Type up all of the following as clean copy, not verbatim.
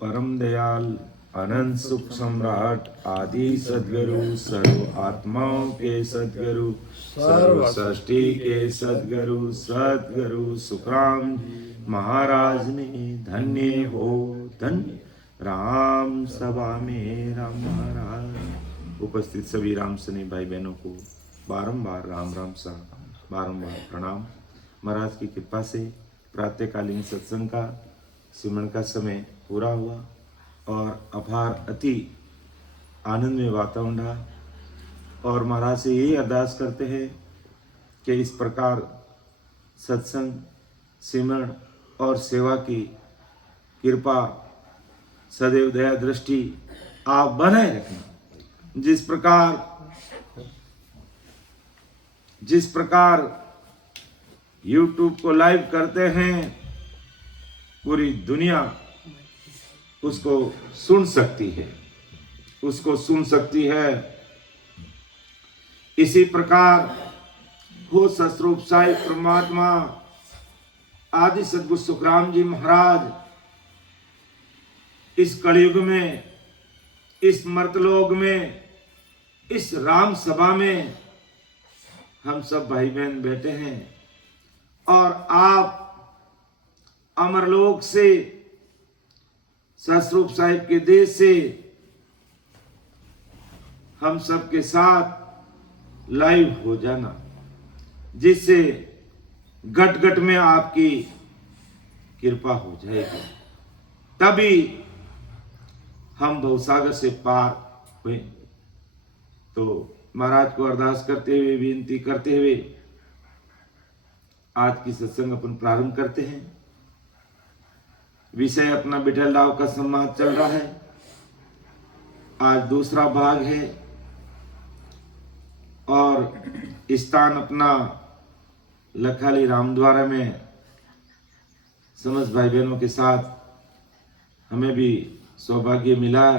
परम दयाल अनंत सुख सम्राट आदि सदगुरु सर्व आत्माओं के सदगुरु सर्व सृष्टि के सदगुरु सदगुरु सुखराम महाराज ने धन्य हो धन्य राम सभा में राम महाराज। उपस्थित सभी राम सने भाई बहनों को बारंबार राम राम सा बारंबार प्रणाम। महाराज की कृपा से प्रातःकालीन सत्संग का सिमरन का समय पूरा हुआ और अपार अति आनंद में वातावरण रहा। और महाराज से यही अरदास करते हैं कि इस प्रकार सत्संग सिमरन और सेवा की कृपा सदैव दया दृष्टि आप बनाए रखें। जिस प्रकार YouTube को लाइव करते हैं पूरी दुनिया उसको सुन सकती है, इसी प्रकार हो सतरूप साई परमात्मा आदि सद्गुरु सुखराम जी महाराज इस कलयुग में, इस मर्तलोक में, इस राम सभा में हम सब भाई बहन बैठे हैं और आप अमरलोक से सतरूप साहिब के देश से हम सब के साथ लाइव हो जाना, जिससे घट घट में आपकी कृपा हो जाएगी, तभी हम भवसागर से पार हुए। तो महाराज को अरदास करते हुए, विनती करते हुए आज की सत्संग अपन प्रारंभ करते हैं। विषय अपना विठल राव का संवाद चल रहा है। आज दूसरा भाग है और स्थान अपना लखाली रामद्वारा में समस्त भाई बहनों के साथ हमें भी सौभाग्य मिला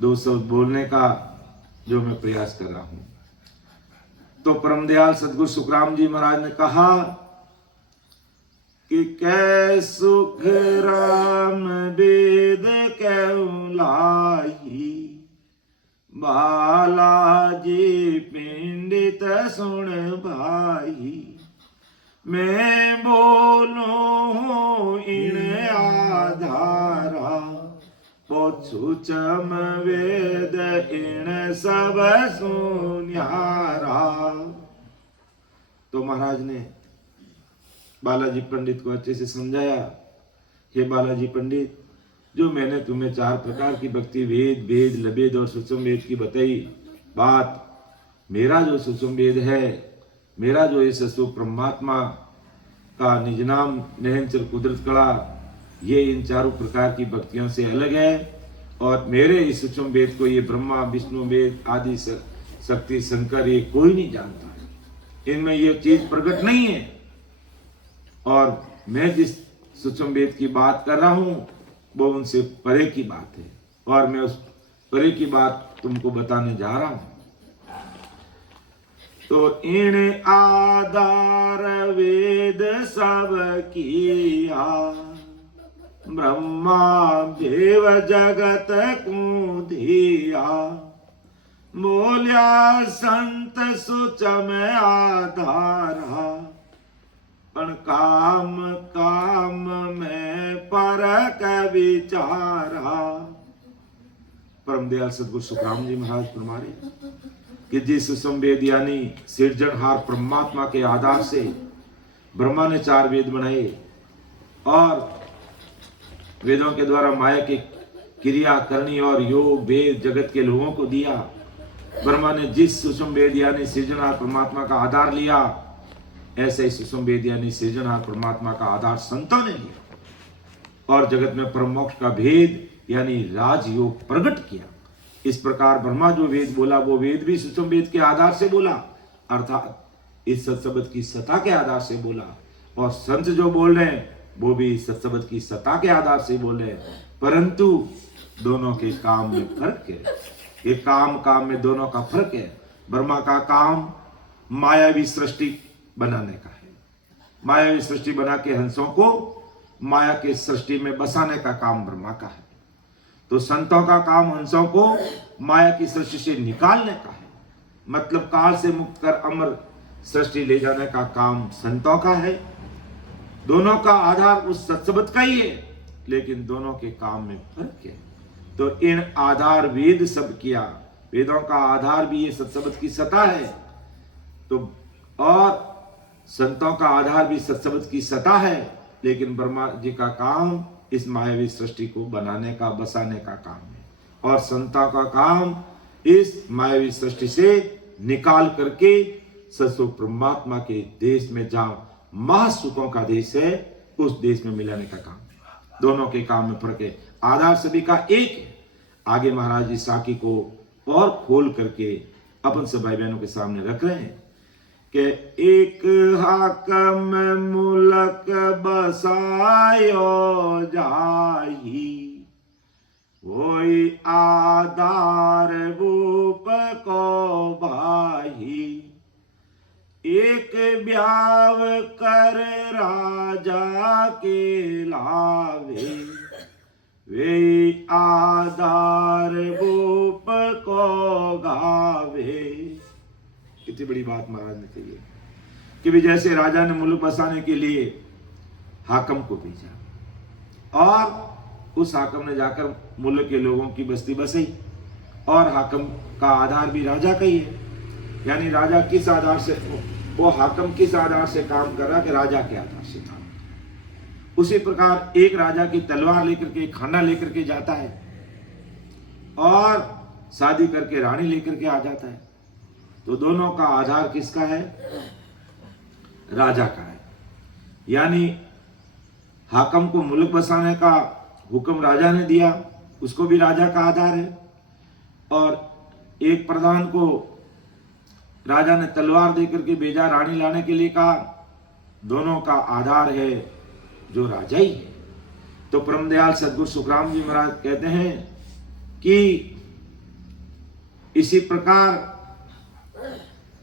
दो शब्द बोलने का, जो मैं प्रयास कर रहा हूं। तो परम दयाल सद्गुरु सुखराम जी महाराज ने कहा कि कै सुख राम वेद क्यों लाही, बालाजी पिंडित सुन भाई, मैं बोलूं इन आधारा, पोछू चम वेद इन सब सुन्यारा। तो महाराज ने बालाजी पंडित को अच्छे से समझाया, हे बालाजी पंडित, जो मैंने तुम्हें 4 प्रकार की भक्ति वेद, वेद, लभेद और सूक्ष्म वेद की बताई बात, मेरा जो सूक्ष्म वेद है, मेरा जो ये सत्स्वरूप परमात्मा का निज नाम नहनचर कुदरत कला, ये इन 4 प्रकार की भक्तियों से अलग है। और मेरे इस सूक्ष्म वेद को ये ब्रह्मा विष्णु वेद आदि शक्ति शंकर ये कोई नहीं जानता, इनमें ये चीज प्रकट नहीं है। और मैं जिस सूक्ष्म वेद की बात कर रहा हूं वो उनसे परे की बात है, और मैं उस परे की बात तुमको बताने जा रहा हूं। तो इन आधार वेद सब किया, ब्रह्मा देव जगत को दिया, बोलिया संत सुचम आधारा, पण काम काम में परक विचारा। परम दयाल सद्गुरु सुखराम जी महाराज फरमाए कि जिस संवेद यानी सिरजनहार परमात्मा के आधार से ब्रह्मा ने 4 वेद बनाए और वेदों के द्वारा माया की क्रिया करनी और योग वेद जगत के लोगों को दिया। ब्रह्मा ने जिस सूक्ष्म वेद यानी सृजनहार परमात्मा का आधार लिया, ऐसे ही सूक्ष्म वेद यानी सृजनहार परमात्मा का आधार संतों ने लिया और जगत में परम मोक्ष का भेद यानी राजयोग प्रकट किया। इस प्रकार ब्रह्मा जो वेद बोला वो वेद भी सूक्ष्म वेद के आधार से बोला, अर्थात इस सत्शब्द की सत्ता के आधार से बोला, और संत जो बोल रहे हैं वो भी सत्शब्द की सत्ता के आधार से बोल रहे हैं। परंतु दोनों के काम में फर्क है, ये काम में दोनों का फर्क है। ब्रह्मा का काम मायावी सृष्टि बनाने का है, मायावी सृष्टि बना के हंसों को माया के सृष्टि में बसाने का काम ब्रह्मा का है। तो संतों का काम हंसों को माया की सृष्टि से निकालने का है, मतलब काल से मुक्त कर अमर सृष्टि ले जाने का काम संतों का है। दोनों का आधार उस सत्सबद का ही है, लेकिन दोनों के काम में फर्क है। तो इन आधार वेद सब किया, वेदों का आधार भी ये सत्सबद की सत्ता है, तो और संतों का आधार भी सत्सबद की सत्ता है। लेकिन ब्रह्मा जी का काम इस मायावी सृष्टि को बनाने का, बसाने का काम है, और संतों का काम इस मायावी सृष्टि से निकाल करके सत्स्वरूप परमात्मा के देश में, जहां महासुखों का देश है, उस देश में मिलाने का काम। दोनों के काम में फर्क है, आधार सभी का एक है। आगे महाराज जी साकी को और खोल करके अपन सब भाई बहनों के सामने रख रहे हैं कि एक हाकम मुलक बसायो जाही, वही आधार रूप को भाही। एक ब्याव कर राजा के लावे, वे आधार रूप को गावे। कितनी बड़ी बात महाराज ने कही है कि भी जैसे राजा ने मुल्क बसाने के लिए हाकम को भेजा, और उस हाकम ने जाकर मुल्क के लोगों की बस्ती बसाई, और हाकम का आधार भी राजा का ही है। यानी राजा किस आधार से, वो हाकम किस आधार से काम कर रहा, कि राजा के आधार से काम। उसी प्रकार एक राजा की तलवार लेकर के, खाना लेकर के जाता है, और शादी करके रानी लेकर के आ जाता है, तो दोनों का आधार किसका है, राजा का है। यानी हाकम को मुल्क बसाने का हुक्म राजा ने दिया, उसको भी राजा का आधार है, और एक प्रधान को राजा ने तलवार देकर के भेजा, रानी लाने के लिए कहा, दोनों का आधार है जो राजा ही है। तो परमदयाल सदगुरु सुखराम जी महाराज कहते हैं कि इसी प्रकार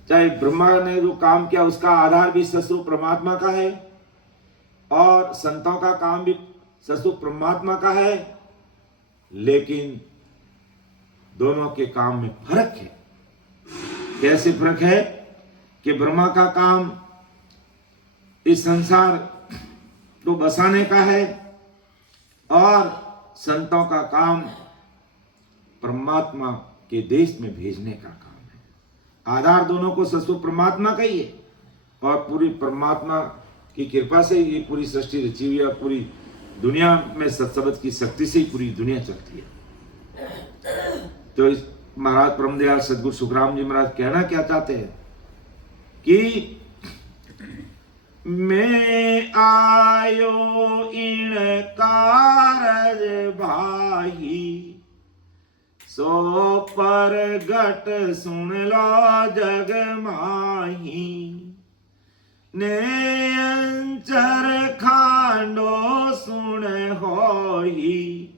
चाहे ब्रह्मा ने जो काम किया उसका आधार भी सत्स्वरूप परमात्मा का है, और संतों का काम भी सत्स्वरूप परमात्मा का है, लेकिन दोनों के काम में फर्क है। कैसे फर्क है कि ब्रह्मा का काम इस संसार को बसाने का है, और संतों का काम परमात्मा के देश में भेजने का काम है। आधार दोनों को सत्स्वरूप परमात्मा का ही है, और पूरी परमात्मा की कृपा से ये पूरी सृष्टि रची हुई है, पूरी दुनिया में सत्सबद की शक्ति से ही पूरी दुनिया चलती है। तो इस महाराज परमदयाल सदगुरु सुखराम जी महाराज कहना क्या चाहते हैं कि मैं आयो इन कारज भाई, सो पर घट सुन लो जग माही। ने अंचर खांडो सुन होई,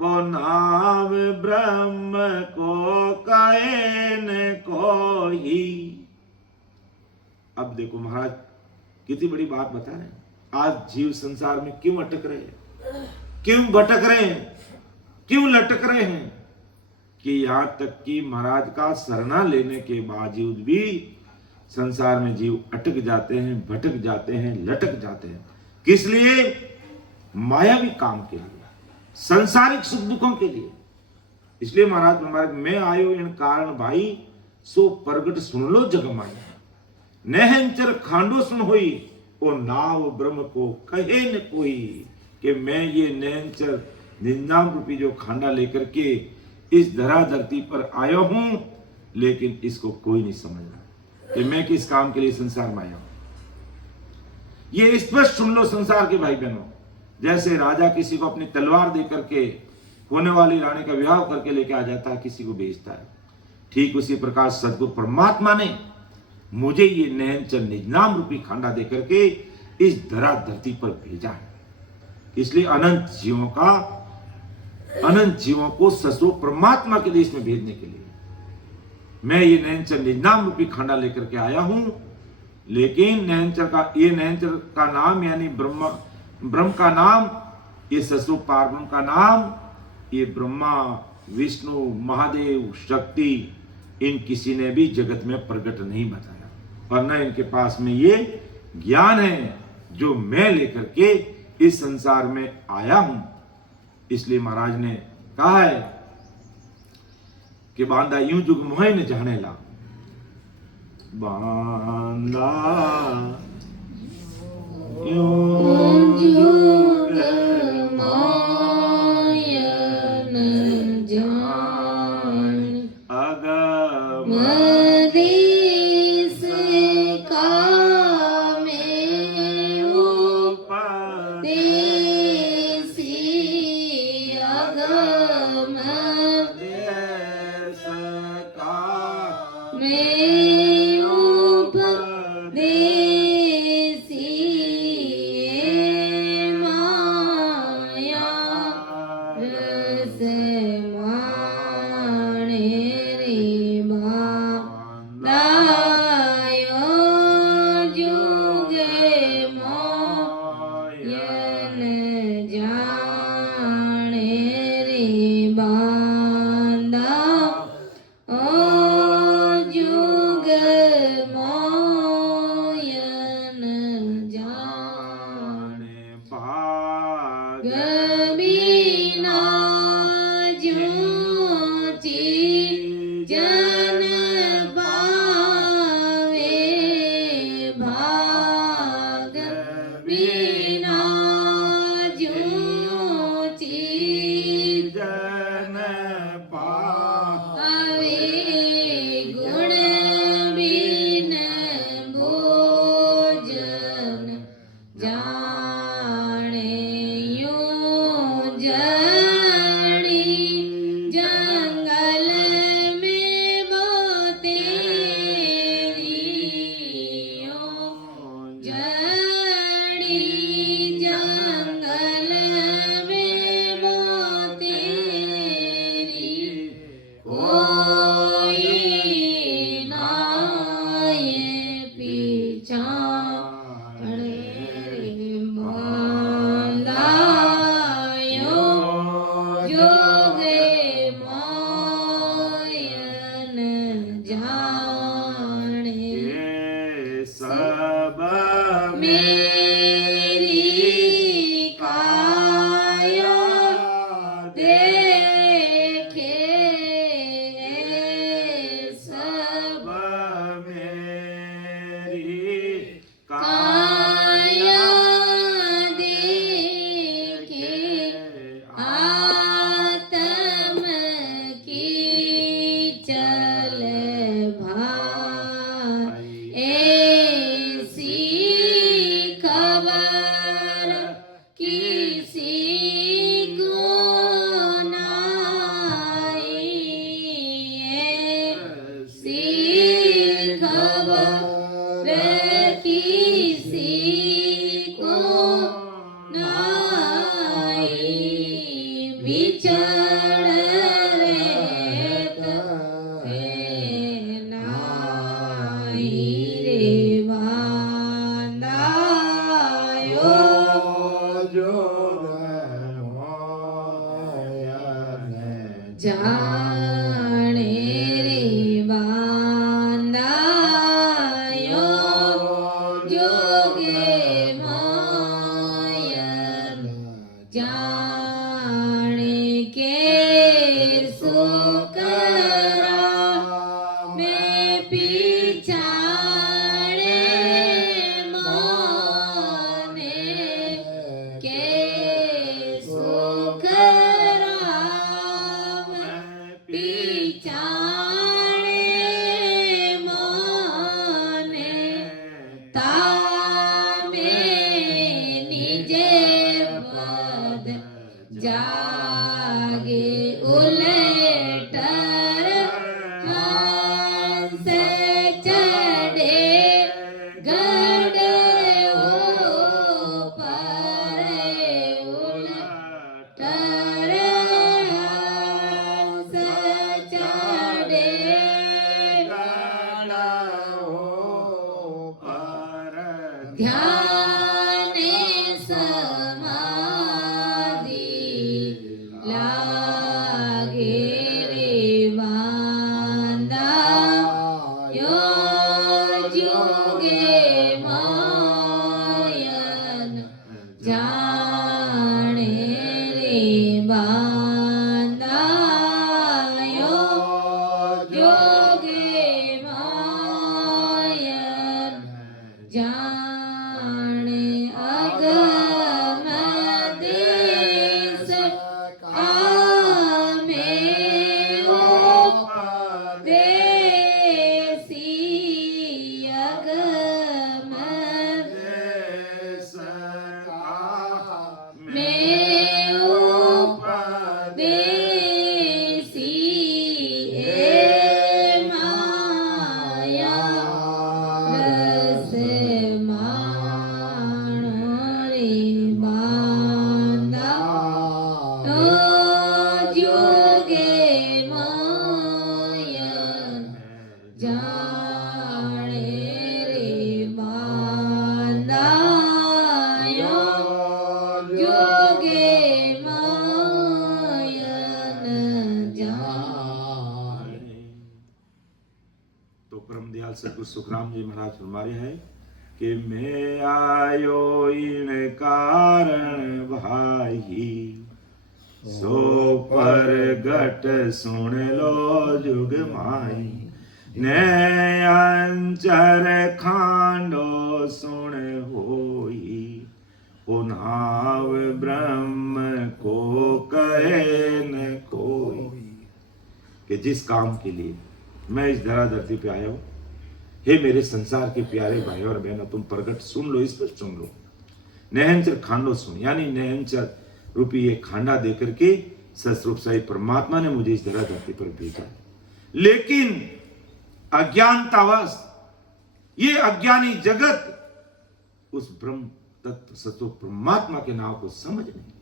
वो नाम ब्रह्म को कहे न कोई। अब देखो महाराज कितनी बड़ी बात बता रहे हैं। आज जीव संसार में क्यों अटक रहे हैं, क्यों भटक रहे हैं, क्यों लटक रहे हैं, कि यहां तक कि महाराज का शरणा लेने के बावजूद भी संसार में जीव अटक जाते हैं, भटक जाते हैं, लटक जाते हैं। किस लिए? मायावी काम के लिए, संसारिक सुख दुखों के लिए। इसलिए महाराज मैं आयो इन कारण भाई, सो प्रगट सुन लो जग माई। नहंचर खांडो सुन होई, ओ नाव ब्रह्म को कहे न कोई। कि मैं ये नहंचर निन्नाम रूपी जो खांडा लेकर के इस धरा धरती पर आया हूं, लेकिन इसको कोई नहीं समझ रहा कि मैं किस काम के लिए संसार में आया हूं। ये स्पष्ट सुन लो संसार के भाई बहनों। जैसे राजा किसी को अपनी तलवार दे करके होने वाली रानी का विवाह करके लेके आ जाता है, किसी को बेचता है, ठीक उसी प्रकार सदगुरु परमात्मा ने मुझे ये नयनचर निजनाम रूपी खांडा दे करके इस धरा धरती पर भेजा है। इसलिए अनंत जीवों को ससुर परमात्मा के देश में भेजने के लिए मैं ये नयनचर निजनाम रूपी खांडा लेकर के आया हूं। लेकिन नयनचर का नाम यानी ब्रह्मा ब्रह्म का नाम, ये सस्वरूप पारब्रह्म का नाम, ये ब्रह्मा, विष्णु, महादेव, शक्ति, इन किसी ने भी जगत में प्रकट नहीं बताया, और न इनके पास में ये ज्ञान है जो मैं लेकर के इस संसार में आया हूं। इसलिए महाराज ने कहा है कि बांदा यूं जुग मोह न जाने ला, बांदा यूं जुग मायन जान, अगम मदेश का में उपदेसी, अगम देश का में उपदेसी, माया रस माणे रे बांदायो जुगे मोयन जाने रे बांदा, ओ जुग मोयन जाने भाग गबीना जूची जन पावे, भाग बिना जूची जन पावे, गुण बिन भोजन जाने यूं जड़ी जंगल में बोतेरियों, जड़ी जंगल में बोतेरी, कोई नाये पीछाड़े बांदायो जोगे मोयन जाने, ये सब मेरी काया देखे, सब मेरी काया देखे, आत्म की चल भाई, ऐसी खबर किसी को नाई, ऐसी खबर किसी को नाई, बिछड़ रेत पे नाई रे बांदायो जाने रे बांदायो जोगे मोयन जाने के सुकरा में पिछाड़े मोने के सुकरा में पिछाड़े मोने, तामे निजे पद जागे उलटर हंस चढ़े गड़े ऊपर, उलटर हंस चढ़े ध्यान બાંધાયો જોગે માયન જાણે અગમ દેશ આમે દેશી અગમ મેં ઉપદેશી એ માયા રસ માણો રે બાંધા જોગે માયન જાણે રે બાંધાયો જોગે માયન જાણે। तो परम दयाल सतगुरु सुखराम जी महाराज फरमा रहे हैं कि मैं आयो इन कारण भाई सो पर गट सुन लो जुग माई ने अंचर खांडो सुन होई उनाव ब्रह्म को कहे न कोई। कि जिस काम के लिए मैं इस धरा धरती पे आया हूं, हे मेरे संसार के प्यारे भाई और बहनों, तुम प्रगट सुन लो, इस पर सुन लो। नयनचर खांडो सुन, यानी नयनचर रूपी ये खांडा देकर के सस्वरूप साई परमात्मा ने मुझे इस धरा धरती पर भेजा। लेकिन अज्ञानतावश ये अज्ञानी जगत उस ब्रह्म तत्व सत्व परमात्मा के नाम को समझ नहीं।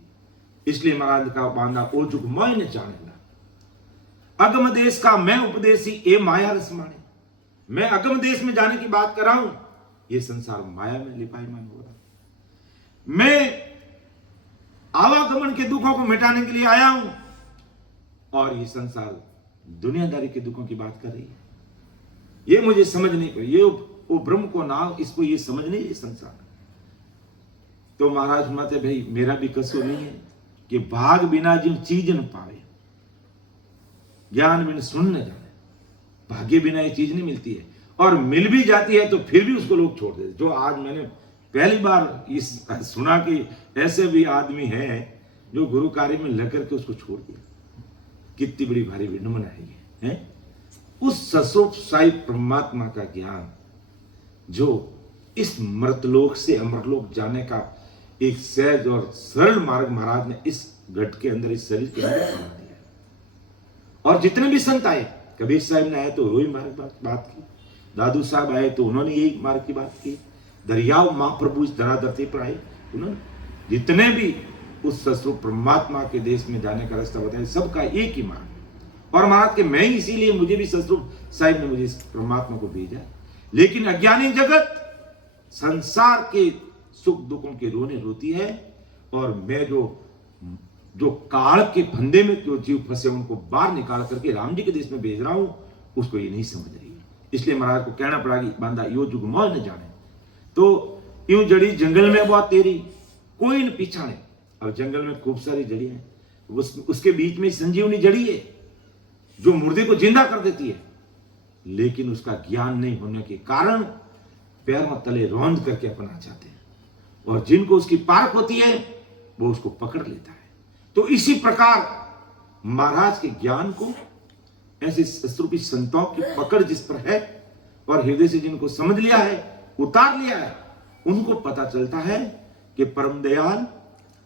इसलिए महाराज का बांधा ओ जुग माय ने जाने ना, अगम देश का मैं उपदेशी ए माया रस माने। मैं अगम देश में जाने की बात कर रहा हूं, ये संसार माया में लिपायमान हो रहा। मैं आवागमन के दुखों को मिटाने के लिए आया हूं और ये संसार दुनियादारी के दुखों की बात कर रही है। ये मुझे समझ नहीं पड़ी, ये वो ब्रह्म को नाम, इसको ये समझ नहीं है संसार। तो महाराज फरमाते भाई मेरा भी कसूर नहीं है कि भाग बिना जिन चीज न पावे, ज्ञान बिन सुन न जाने। भाग्य बिना ये चीज नहीं मिलती है, और मिल भी जाती है तो फिर भी उसको लोग छोड़ देते। जो आज मैंने पहली बार इस सुना कि ऐसे भी आदमी हैं जो गुरु कार्य में लग करके उसको छोड़ दिया। कितनी बड़ी भारी विडंबना है ये, है? उस सस्वरूप साई परमात्मा का ज्ञान जो इस मृतलोक से अमरलोक जाने का एक सहज और सरल मार्ग महाराज ने इस घट के अंदर, इस शरीर के अंदर बना दिया। और जितने भी संत आए, कबीर साहब ने आए तो वही मार्ग बात की, दादू साहब आए तो उन्होंने यही मार्ग की बात की, दरियाव महाप्रभु इस धरा धरती पर आए, उन्होंने जितने भी उस सस्वरूप परमात्मा के देश में जाने का रास्ता बताया, सबका एक ही मार्ग। और महाराज के मैं इसीलिए, मुझे भी सस्वरूप साहिब ने मुझे इस परमात्मा को भेजा। लेकिन अज्ञानी जगत संसार के सुख दुखों के रोने रोती है, और मैं जो काल के फंदे में जो जीव फंसे उनको बाहर निकाल करके राम जी के देश में भेज रहा हूं, उसको ये नहीं समझ रही है। इसलिए महाराज को कहना पड़ा कि बांधा यो जुग मौज न जाने। तो यूं जड़ी जंगल में बहुत तेरी कोई न पीछाने। अब जंगल में खूब सारी जड़ी है, उसके बीच में संजीवनी जड़ी है जो मुर्दे को जिंदा कर देती है, लेकिन उसका ज्ञान नहीं होने के कारण पैर में तले रौंद करके अपना जाते हैं, और जिनको उसकी पारख होती है वो उसको पकड़ लेता है। तो इसी प्रकार महाराज के ज्ञान को ऐसे सस्वरूपी संतों की पकड़ जिस पर है, और हृदय से जिनको समझ लिया है, उतार लिया है, उनको पता चलता है कि परम दयाल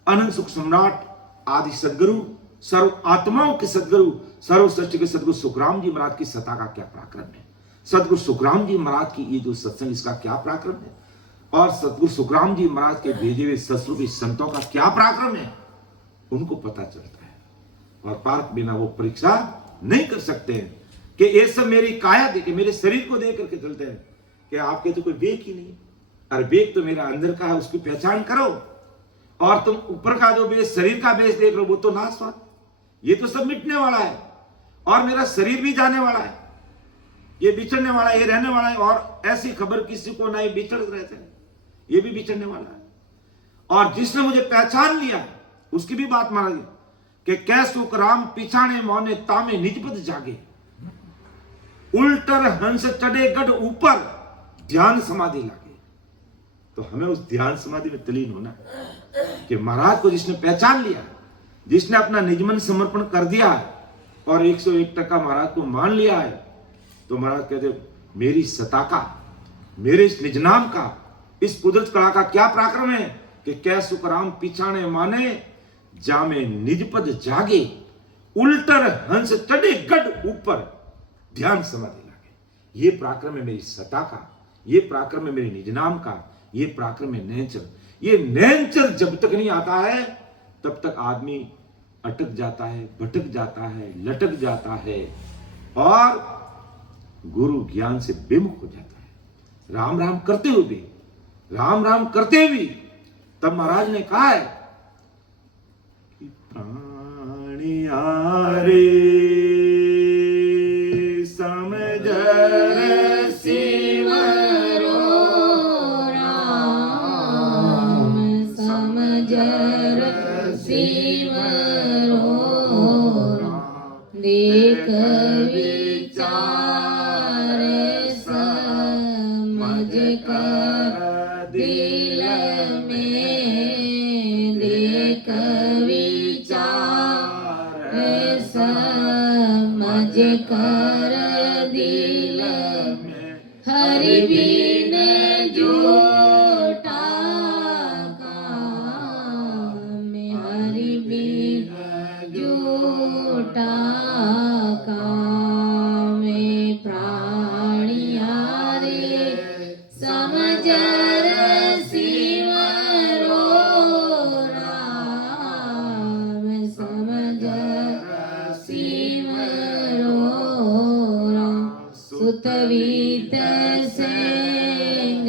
अनंत सुख सम्राट आदि सदगुरु, सर्व आत्माओं के सदगुरु, सर्वश्रेष्ठ के सदगुरु सुखराम जी महाराज की सत्ता का क्या पराक्रम है। सदगुरु सुखराम जी महाराज की ये जो सत्संग, इसका क्या पराक्रम है, और सदगुरु सुखराम जी महाराज के भेजे हुए सस्वरूपी संतों का क्या पराक्रम है, उनको पता चलता है। और पार्क बिना वो परीक्षा नहीं कर सकते हैं कि ये सब मेरी काया देखे, मेरे शरीर को देख करके चलते हैं कि आपके तो कोई बेक ही नहीं। अरे बेक तो मेरा अंदर का है, उसकी पहचान करो। और तुम ऊपर का जो बेस, शरीर का बेस देख रहे हो, वो तो नाशवान, ये तो सब मिटने वाला है, और मेरा शरीर भी जाने वाला है, ये बिछड़ने वाला है, ये रहने वाला है। और ऐसी खबर किसी को नहीं, बिछड़ रहते हैं, ये भी बिछड़ने वाला है। और जिसने मुझे पहचान लिया उसकी भी बात माना गई, कि कैसुक राम पिछाणे मौने तामे निजपद जागे, उल्टर हंस चढ़े गढ़ ऊपर ध्यान समाधि लागे। तो हमें उस ध्यान समाधि में तलीन होना कि महाराज को जिसने पहचान लिया, जिसने अपना निजमन समर्पण कर दिया है और 101% महाराज को मान लिया है, तो महाराज कहते मेरी सता का, मेरे इस निज नाम का, इस कुदरत कला का क्या पराक्रम है कि कैसुक राम पिछाणे माने जामे निजपद जागे, उल्टर हंस चढ़े गढ़ ऊपर ध्यान समाधि लागे। ये पराक्रम है मेरी सता का, ये पराक्रम है मेरे निज नाम का, ये पराक्रम है नैंचर। ये नैंचर जब तक नहीं आता है तब तक आदमी अटक जाता है, भटक जाता है, लटक जाता है और गुरु ज्ञान से विमुख हो जाता है। राम राम करते हुए भी, राम राम करते भी तब महाराज ने कहा है कि प्राणिया रे समझर सिमरो राम, समझर सिमरो राम, देख विचार समझ कर दिल में, देख विचार समझ कर दिल में, हरि बिन झूठा काम, हरि बिन झूठा काम, प्राणिया रे समझर सिमरो राम, समझर सिमरो राम, सुत वीत सेंग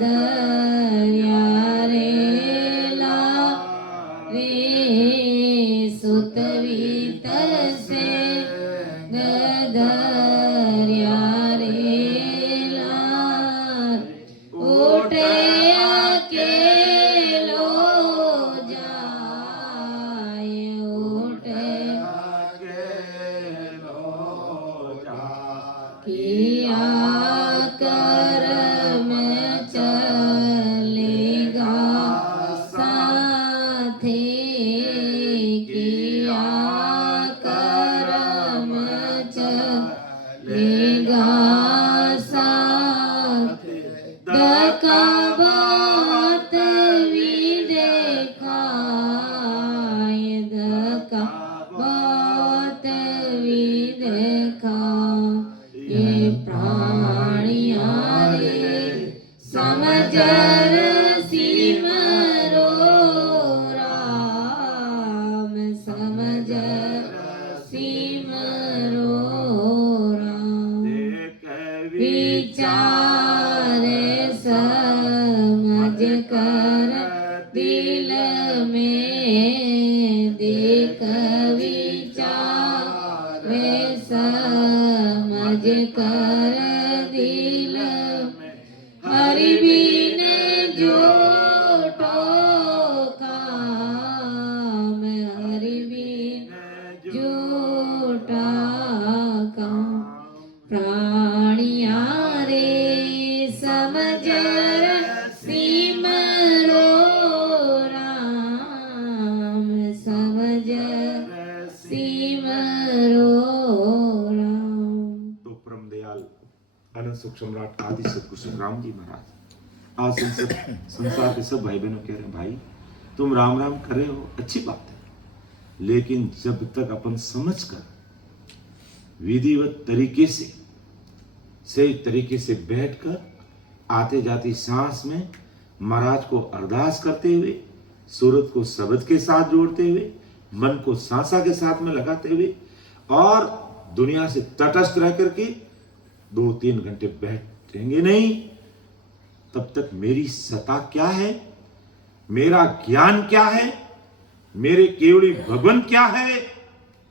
दरिया रे लावे, सुत वीत सेंग दरिया रे लावे, उठे अकेलो जाए, उठे किया कर्म चलेगा साथे, किया कर्म चलेगा साथे, दका बात भी देखाए, दका बात भी देखा, ये प्राणिया रे समझर सिमरो राम, समझर सिमरो राम, विचार समझ कर दिल में, देख विचार समझ कर दिल में, हरि बिन झूठो काम, हरि बिन झूठा काम, प्राणिया रे समझर सिमरो राम, समझर सिमरो राम। तो परम दयाल अनंत सुख सम्राट आदि सतगुरु सुखराम जी महाराज आज संसार के सब भाई बहनों कह रहे हैं, भाई तुम राम राम कर रहे हो, अच्छी बात है, लेकिन जब तक अपन समझ कर विधिवत तरीके से सही तरीके से बैठकर आते जाती सांस में महाराज को अरदास करते हुए, सूरत को शब्द के साथ जोड़ते हुए, मन को सांसा के साथ में लगाते हुए और दुनिया से तटस्थ रह करके 2-3 घंटे बैठेंगे नहीं, तब तक मेरी सत्ता क्या है, मेरा ज्ञान क्या है, मेरे केवली भगवान क्या है,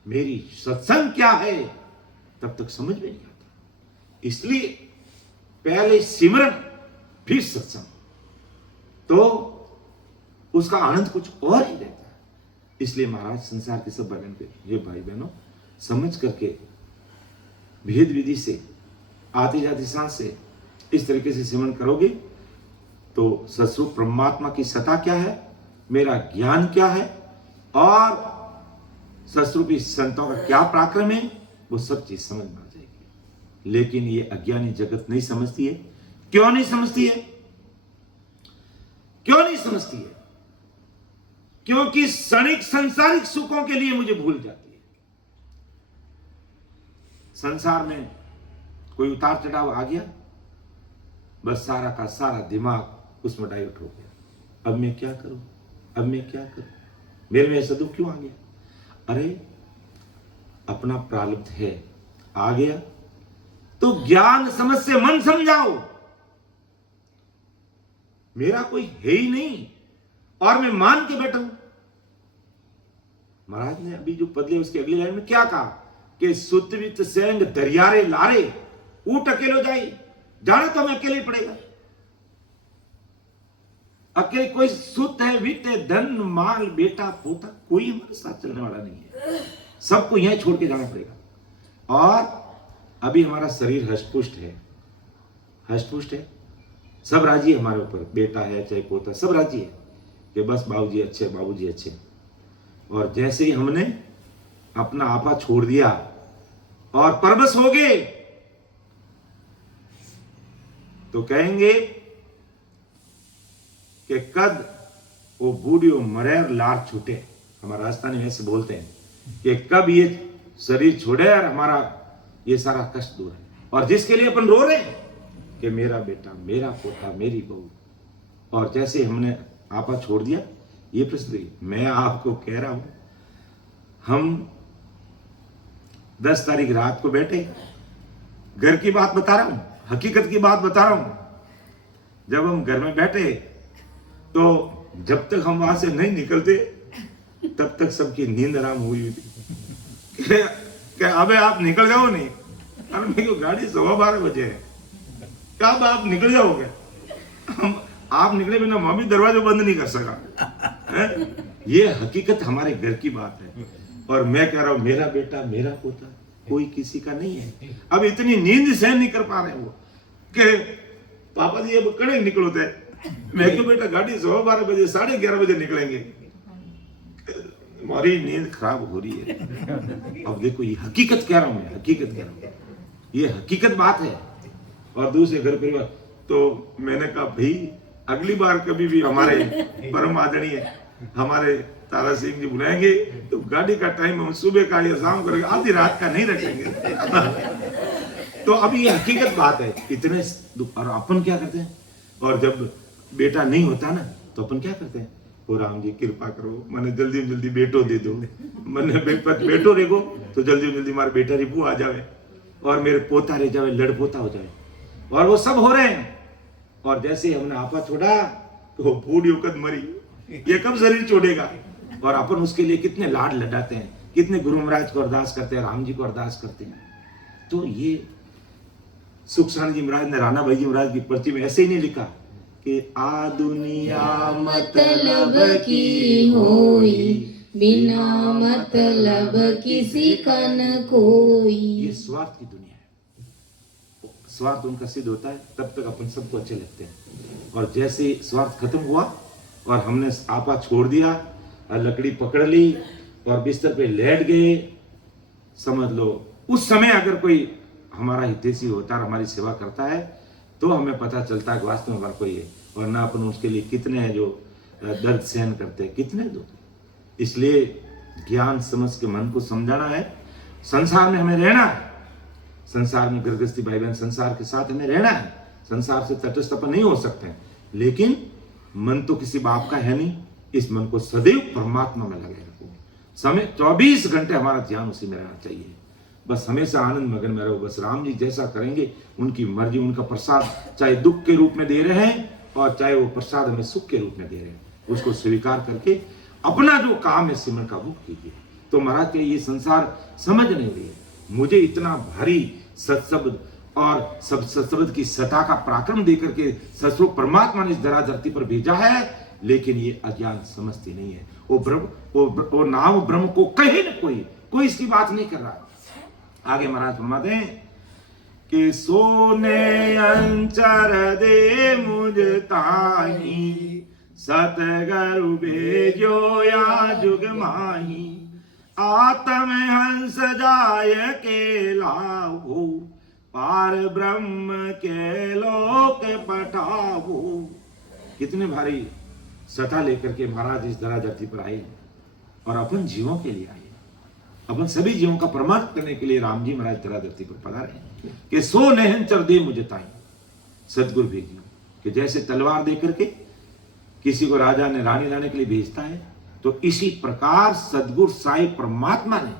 मेरी सत्संग क्या है, तब तक समझ में नहीं आता। इसलिए पहले सिमरन फिर सत्संग, तो उसका आनंद कुछ और ही रहता है। इसलिए महाराज संसार के सब भाई बहन ये भाई बहनों समझ करके भेद विधि से आती जाती सांस से इस तरीके से सिमरन करोगे तो सस्वरूप परमात्मा की सत्ता क्या है, मेरा ज्ञान क्या है और सस्वरूपी संतों का क्या पराक्रम है, वो सब चीज समझ में आ जाएगी। लेकिन ये अज्ञानी जगत नहीं समझती है। क्यों नहीं समझती है? क्यों नहीं समझती है? क्योंकि क्षणिक सांसारिक सुखों के लिए मुझे भूल जाती है। संसार में कोई उतार चढ़ाव आ गया, बस सारा का सारा दिमाग उसमें डाइवर्ट हो गया। अब मैं क्या करूं, अब मैं क्या करूं, मेरे में ऐसा दुख क्यों आ गया? अरे अपना प्रारब्ध है, आ गया तो ज्ञान समझ से मन समझाओ। मेरा कोई है ही नहीं और मैं मान के बैठा हूं। महाराज ने अभी जो पद लिया उसके अगली लाइन में क्या कहा कि सुतवित सेंग दरियारे लारे ऊट अकेलो जाई, जाना तो हमें अकेले ही पड़ेगा। अकेले कोई सुत है, वित है, धन माल बेटा पोता कोई हमारे साथ चलने वाला नहीं है, सबको यहीं छोड़ के जाना पड़ेगा। और अभी हमारा शरीर हष्टपुष्ट है, हष्टपुष्ट है, सब राजी है हमारे ऊपर, बेटा है चाहे पोता सब राजी है कि बस बाबूजी अच्छे, बाबूजी अच्छे। और जैसे ही हमने अपना आपा छोड़ दिया और परबस हो गए तो कहेंगे कि कद वो बूढ़ियो मरे और लार छूटे। हमारा राजस्थानी में ऐसे बोलते हैं कि कब ये शरीर छोड़े और हमारा ये सारा कष्ट दूर है। और जिसके लिए अपन रो रहे हैं कि मेरा बेटा, मेरा पोता, मेरी बहू, और जैसे हमने आपा छोड़ दिया, ये प्रश्न मैं आपको कह रहा हूं, हम 10 तारीख रात को बैठे, घर की बात बता रहा हूं, हकीकत की बात बता रहा हूं। जब हम घर में बैठे तो जब तक हम वहां से नहीं निकलते तब तक सबकी नींद आराम हुई थी। क्या अबे आप निकल जाओ नहीं? अरे मेरी गाड़ी 12:15 बजे है, कब आप निकल जाओगे? आप निकले बिना मम्मी दरवाजा बंद नहीं कर सका। ये हकीकत हमारे घर की बात है। और मैं कह रहा हूं मेरा बेटा, मेरा पोता कोई किसी का नहीं है। अब इतनी नींद सहन नहीं कर पा रहे वो कि पापा जी अब कड़े निकलोते। मैं क्यों बेटा गाड़ी 12:15 बजे 11:30 बजे निकलेंगे, हमारी नींद खराब हो रही है। अब देखो ये हकीकत कह रहा हूं मैं, हकीकत कह रहा हूं, ये हकीकत बात है। और दूसरे घर परिवार तो मैंने कहा भाई अगली बार कभी भी हमारे परम आदरणीय हमारे तारा सिंह जी बुलाएंगे तो गाड़ी का टाइम हम सुबह का या शाम करेंगे, आधी रात का नहीं रखेंगे। तो अभी ये हकीकत बात है। इतने और अपन क्या करते हैं, और जब बेटा नहीं होता ना तो अपन क्या करते हैं, ओ राम जी कृपा करो, मैंने जल्दी जल्दी बेटो दे दो, मैंने बेटो रेगो तो जल्दी जल्दी हमारे बेटा रिपू आ जावे और मेरे पोता रह जावे, लड़पोता हो जाए। और वो सब हो रहे हैं। और जैसे हमने आपा छोड़ा तो बूढ़ी होकर मरी, ये कब शरीर छोड़ेगा? और अपन उसके लिए कितने लाड लडाते हैं, कितने गुरु महाराज को अरदास करते हैं, राम जी को अरदास करते हैं। तो ये सुखसानी जी महाराज ने राणा भाई जी महाराज की पर्ची में ऐसे ही नहीं लिखा कि आ दुनिया मतलब की होई, बिना मतलब किसी का न कोई। ये स्वार्थ की दुनिया है। स्वार्थ उनका सिद्ध होता है तब तक अपन सबको अच्छे लगते हैं। और जैसे स्वार्थ खत्म हुआ और हमने आपा छोड़ दिया, लकड़ी पकड़ ली और बिस्तर पे लेट गए, समझ लो उस समय अगर कोई हमारा हितैषी होता है, हमारी सेवा करता है तो हमें पता चलता है कि वास्तव में हमारा कोई है। वरना अपन उसके लिए कितने हैं जो दर्द सहन करते हैं, कितने दुख। इसलिए ज्ञान समझ के मन को समझाना है। संसार में हमें रहना है, संसार में गृहस्थी भाई बहन संसार के साथ हमें रहना है। संसार से तटस्थ अपन नहीं हो सकते हैं, लेकिन मन तो किसी बाप का है नहीं। इस मन को सदैव परमात्मा में लगे रखो। समय 24 घंटे हमारा ध्यान उसी में रहना चाहिए। बस हमेशा आनंद मगन में रहो। बस राम जी जैसा करेंगे उनकी मर्जी, उनका प्रसाद चाहे दुख के रूप में दे रहे हैं और चाहे वो प्रसाद हमें सुख के रूप में दे रहे हैं, उसको स्वीकार करके अपना जो काम है सिमरन का वो कीजिए। तो महाराज के ये संसार समझ नहीं रही है। मुझे इतना भारी सत्शब्द और सब सत्शब्द की सत्ता का पराक्रम देकर के सस्वरूप परमात्मा ने इस धरा धरती पर भेजा है लेकिन ये अज्ञान समझती नहीं है। वो नाम ब्रह्म को कहे न कोई इसकी बात नहीं कर रहा। आगे महाराज फरमाते हैं कि सोने अंचर दे मुझ ताही, सतगुरु भेजो या जुग माही, आत्म हंस जाय के लाभो, पार ब्रह्म के लोक पठावो। कितने भारी सता लेकर के महाराज इस धरा धरती पर आए और अपन जीवों के लिए आए, अपन सभी जीवों का परमार्थ करने के लिए राम जी महाराज धरा धरती पर पधारे कि सो नहंचर दे मुझे ताई, सदगुरु भेजियो। कि जैसे तलवार दे करके किसी को राजा ने रानी लाने के लिए भेजता है, तो इसी प्रकार सदगुरु साई परमात्मा ने,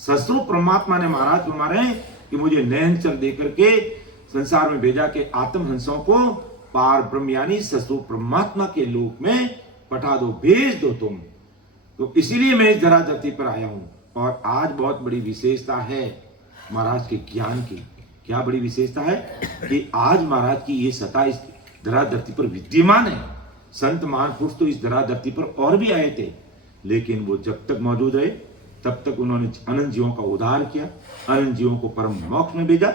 ससुर परमात्मा ने महाराज हमारे कि मुझे नयनचर दे करके संसार में भेजा के आत्महंसों को पार ब्रह्म यानी ससुर परमात्मा के लोक में पठा दो, भेज दो तुम। तो इसीलिए मैं इस धरा धरती पर आया हूं। और आज बहुत बड़ी विशेषता है महाराज के ज्ञान की। क्या बड़ी विशेषता है कि आज महाराज की ये सत्ता इस धरा धरती पर विद्यमान है। संत महापुरुष तो इस धरा धरती पर और भी आए थे, लेकिन वो जब तक मौजूद रहे तब तक उन्होंने अनंत जीवों का उद्धार किया, अनंत जीवों को परम मोक्ष में भेजा,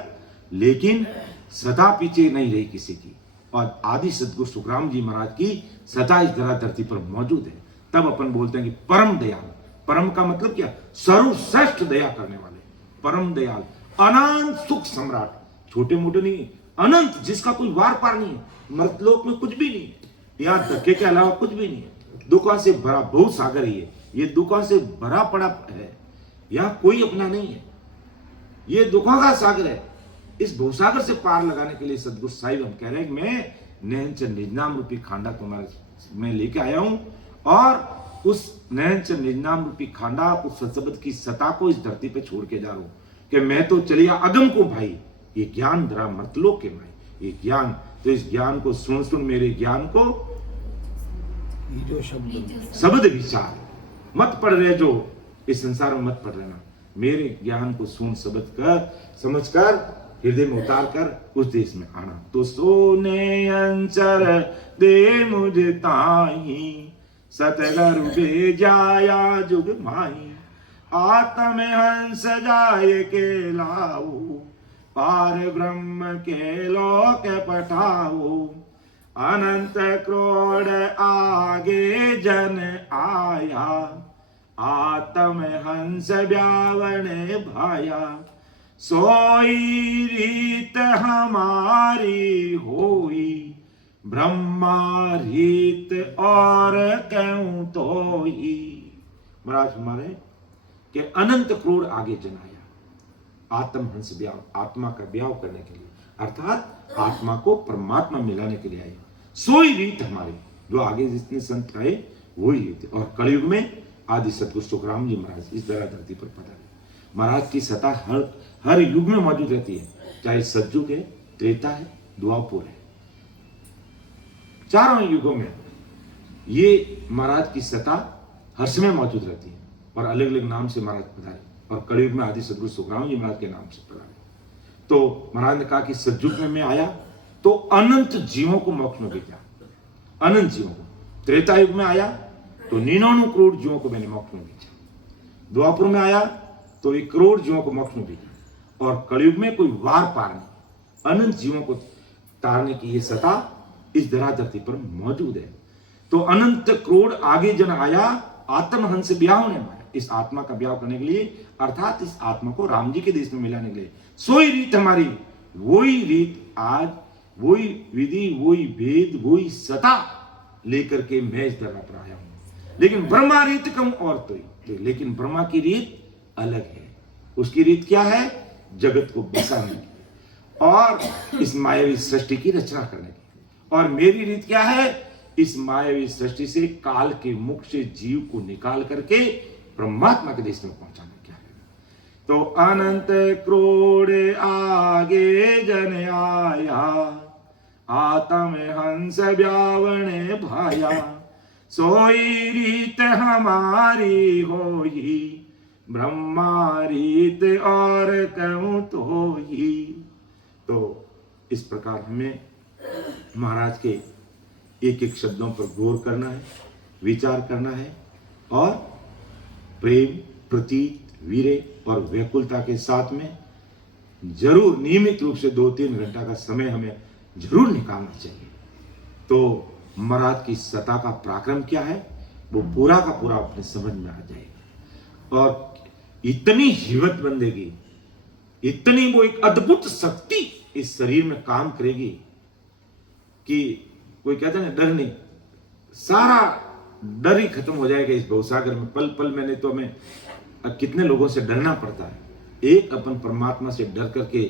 लेकिन सदा पीछे नहीं रही किसी की। और आदि सदगुरु सुखराम जी महाराज की सदा इस धरा धरती पर मौजूद है। तब अपन बोलते हैं कि परम दयाल। परम का मतलब क्या? सर्वश्रेष्ठ दया करने वाले, परम दयाल, अनंत सुख सम्राट। छोटे मोटे नहीं, अनंत, जिसका कोई वार पार नहीं है। मर्तलोक में कुछ भी नहीं है, यहाँ धक्के के अलावा कुछ भी नहीं है। दुखों से भरा बहुत सागर ही है, ये दुखों से भरा पड़ा है, यहाँ कोई अपना नहीं है, ये दुखों का सागर है। इस भवसागर से पार लगाने के लिए सदगुरु साहिब हम कह रहे हैं मैं नयनचर निजनाम रूपी खांडा तुम्हारे मैं लेके आया हूं, और उस नयनचर निजनाम रूपी खांडा, उस सतशब्द की सता को इस धरती पे छोड़ के जा रहा हूं कि मैं तो चलिया अगम को भाई, ये ज्ञान धरा मर्तलोक के भाई, ये ज्ञान। तो इस ज्ञान को सुन सुन मेरे ज्ञान को जो शब्द विचार मत पढ़ रहे, जो इस संसार में मत पढ़ रहना, मेरे ज्ञान को सुन शब्द कर समझ कर हृदय में उतार कर उस देश में आना। तो सोने अंचर दे मुझे ताही, सतगुरु भेजाया जुग माही, आत्म हंस जाय के लाओ, पार ब्रह्म के लोक पठाओ, अनंत क्रोड़ आगे जन आया, आत्म हंस ब्यावण भाया, सोई रीत हमारी होई, ब्रह्मा रीत और क्यों तो ही। महाराज हमारे के अनंत क्रोड़ आगे जन आया, आत्म हंस ब्याव, आत्मा का ब्याव करने के लिए, अर्थात आत्मा को परमात्मा मिलाने के लिए आए। सोई रीत हमारी, जो आगे जितने संत आए वही रीत। और कलयुग में आदि सतगुरु सुखराम जी महाराज इस धरा धरती पर पधारे। महाराज की सत्ता हर युग में मौजूद रहती है, चाहे सतयुग है, त्रेता है, द्वापर है, चारों युगों में ये महाराज की सत्ता हर समय मौजूद रहती है। और अलग अलग नाम से महाराज पधारे, और कलयुग में आदि सतगुरु सुखराम जी महाराज के नाम से पधारे। तो महाराज ने कहा कि सतयुग में मैं आया तो अनंत जीवों को मोक्ष में भेजा, अनंत जीवों को। त्रेता युग में आया तो 99 करोड़ जीवों को मैंने मोक्ष में भेजा। द्वापर में आया तो 1 करोड़ जीवों को मोक्ष में भेजा। और कलयुग में कोई वार पार नहीं, अनंत जीवों को तारने की ये सत्ता इस धरा धरती पर मौजूद है। तो अनंत करोड़ आगे जन आया, आत्महंस ब्याह ने माया, इस आत्मा का ब्याह करने के लिए, अर्थात इस आत्मा को राम जी के देश में मिलाने के लिए। सोई रीत हमारी, वही रीत आज, वही विधि, वही भेद, वही सता लेकर के मैं इस धरा पर आया हूं। लेकिन ब्रह्मा रीत कम और तो, लेकिन ब्रह्मा की रीत अलग है। उसकी रीत क्या है? जगत को बसाने की और इस मायावी सृष्टि की रचना करने की। और मेरी रीत क्या है? इस मायावी सृष्टि से, काल के मुख से जीव को निकाल करके परमात्मा के देश में पहुंचाने क्या है। तो अनंत क्रोड़ आगे जन आया, आत्म हंस ब्यावण भाया, सोई रीत हमारी होई, ब्रह्मा रीत और कहूं तो ही। तो इस प्रकार हमें महाराज के एक एक शब्दों पर गौर करना है, विचार करना है और प्रेम, प्रीति, वीर्य और व्याकुलता के साथ में जरूर नियमित रूप से 2-3 घंटा का समय हमें जरूर निकालना चाहिए। तो महाराज की सत्ता का पराक्रम क्या है वो पूरा का पूरा अपने समझ में आ जाएगा और इतनी हिम्मत बंदेगी, इतनी वो एक अद्भुत शक्ति इस शरीर में काम करेगी कि कोई कहता है ना डर नहीं, सारा डर ही खत्म हो जाएगा इस भवसागर में। पल पल में, नहीं तो हमें कितने लोगों से डरना पड़ता है। एक अपन परमात्मा से डर करके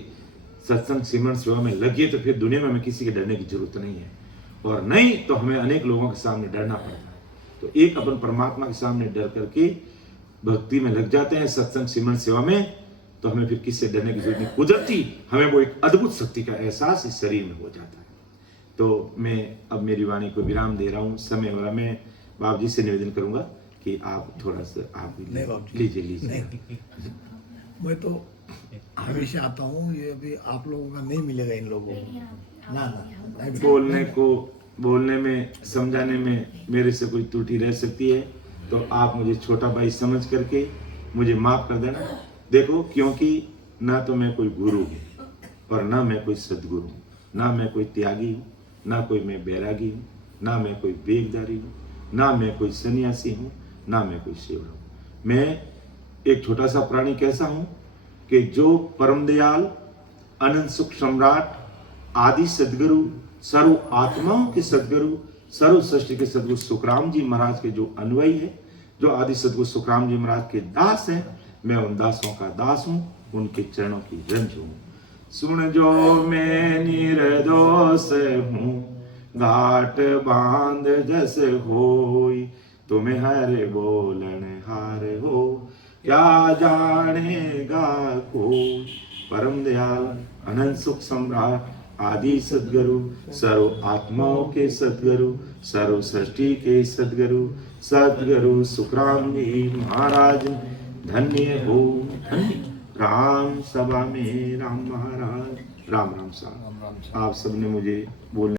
सत्संग सिमरन सेवा में लगे तो फिर दुनिया में हमें किसी के डरने की जरूरत नहीं है, और नहीं तो हमें अनेक लोगों के सामने डरना पड़ता है। तो एक अपन परमात्मा के सामने डर करके भक्ति में लग जाते हैं, सत्संग सिमरन सेवा में, तो हमें फिर किससे डरने की जरूरत नहीं। कुदरती हमें वो एक अद्भुत शक्ति का एहसास इस शरीर में हो जाता है। तो मैं अब मेरी वाणी को विराम दे रहा हूँ, समय हो रहा। मैं बाबू जी से निवेदन करूंगा कि आप थोड़ा सा आप लीजिए। मैं तो हमेशा आता हूँ, ये भी आप लोगों का नहीं मिलेगा इन लोगों को। ना बोलने में, समझाने में मेरे से कोई त्रुटि रह सकती है तो आप मुझे छोटा भाई समझ करके मुझे माफ कर देना। देखो, क्योंकि ना तो मैं कोई गुरु हूँ और ना मैं कोई सदगुरु हूँ, ना मैं कोई त्यागी हूँ, ना कोई मैं बैरागी हूँ, ना मैं कोई बेगदारी हूँ, ना मैं कोई सन्यासी हूँ, ना मैं कोई सेवक हूँ। मैं एक छोटा सा प्राणी कैसा हूँ कि जो परम दयाल, अनंत सुख सम्राट, आदि सदगुरु, सर्व आत्माओं के सदगुरु, सर्व सृष्टि के सदगुरु सुखराम जी महाराज के जो अनुयायी है, जो आदि सदगुरु सुखराम जी महाराज के दास हैं, मैं उन दासों का दास हूँ, उनके चरणों की रंज हूँ। सुन जो मैं निर्दोष हूँ, घाट बांध जस होई, तुम्हें हर बोलन हार हो, क्या जानेगा कोई। परम दयाल, अनंत सुख सम्राट, आदि सदगुरु, सर्व आत्माओं के सदगुरु, सर्व सृष्टि के सदगुरु, सदगुरु सुखराम जी महाराज धन्य हो, धन्य। राम सभा में राम महाराज, राम राम साहब। आप सबने मुझे बोलने